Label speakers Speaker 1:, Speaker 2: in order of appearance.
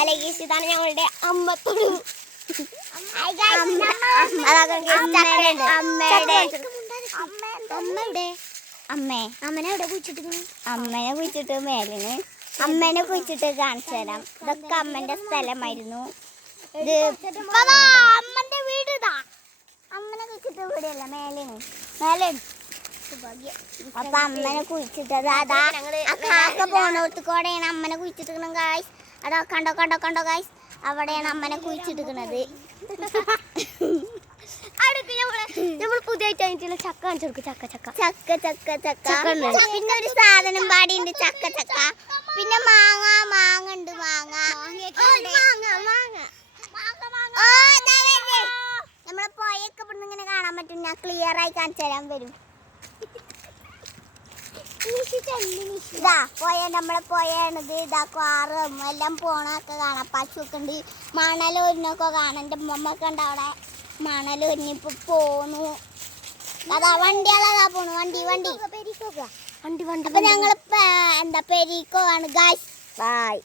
Speaker 1: അല്ലെങ്കിൽ ഇതാണ് ഞങ്ങളുടെ അമ്മത്തോട് അമ്മയുടെ അമ്മേ അമ്മനെ എവിടെ കുഴിച്ചിട്ട് അമ്മനെ കുഴിച്ചിട്ട് മേലിന്. അമ്മേനെ കുഴിച്ചിട്ട് കാണിച്ചു തരാം. ഇതൊക്കെ അമ്മന്റെ സ്ഥലമായിരുന്നു. ഇത് അമ്മന്റെ വീട് ഇതാ. അമ്മനെ കുഴിച്ചിട്ട് ഇവിടെയല്ല മേലിന്. മേലെ അപ്പൊ അമ്മനെ കുഴിച്ചിട്ടത് അതാ ആ കാക്ക കൂടെയാണ് അമ്മനെ കുഴിച്ചിട്ടിരിക്കണം ഗായ്സ് അതാ കണ്ടോ കണ്ടോ കണ്ടോ ഗായ്സ് അവിടെയാണ് അമ്മനെ കുഴിച്ചിട്ടിരിക്കണത്. നമ്മൾ പുതിയതായിട്ടുള്ള ചക്ക കാണിച്ചു കൊടുക്കും ചക്ക ചക്ക. ചക്ക ചക്ക ചക്ക. പിന്നെ ഒരു സാധനം പാടിയുണ്ട് ചക്ക ചക്ക. പിന്നെ മാങ്ങ മാങ്ങ ഉണ്ട് മാങ്ങ. മാങ്ങ മാങ്ങ. നമ്മളെ പോയൊക്കെ ഇങ്ങനെ കാണാൻ പറ്റും. ഞാൻ ക്ലിയർ ആയി കാണിച്ചു തരാൻ വരും. ഇതാ പോയ നമ്മളെ പോയാണിത്. ഇതാ കാറും എല്ലാം പോണൊക്കെ കാണാം. പശുവൊക്കെ ഉണ്ട്. മണലൊരിനൊക്കെ കാണാം. എന്റെ ഉമ്മമ്മൊക്കെ ഉണ്ട് അവിടെ. മണലൊരിഞ്ഞിപ്പോ പോന്നു. അതാ വണ്ടി അതാ പോണു. വണ്ടി വണ്ടി.
Speaker 2: വണ്ടി വണ്ടി
Speaker 1: അപ്പൊ ഞങ്ങൾ എന്താ പെരീക്കോ ആണ്. Guys bye.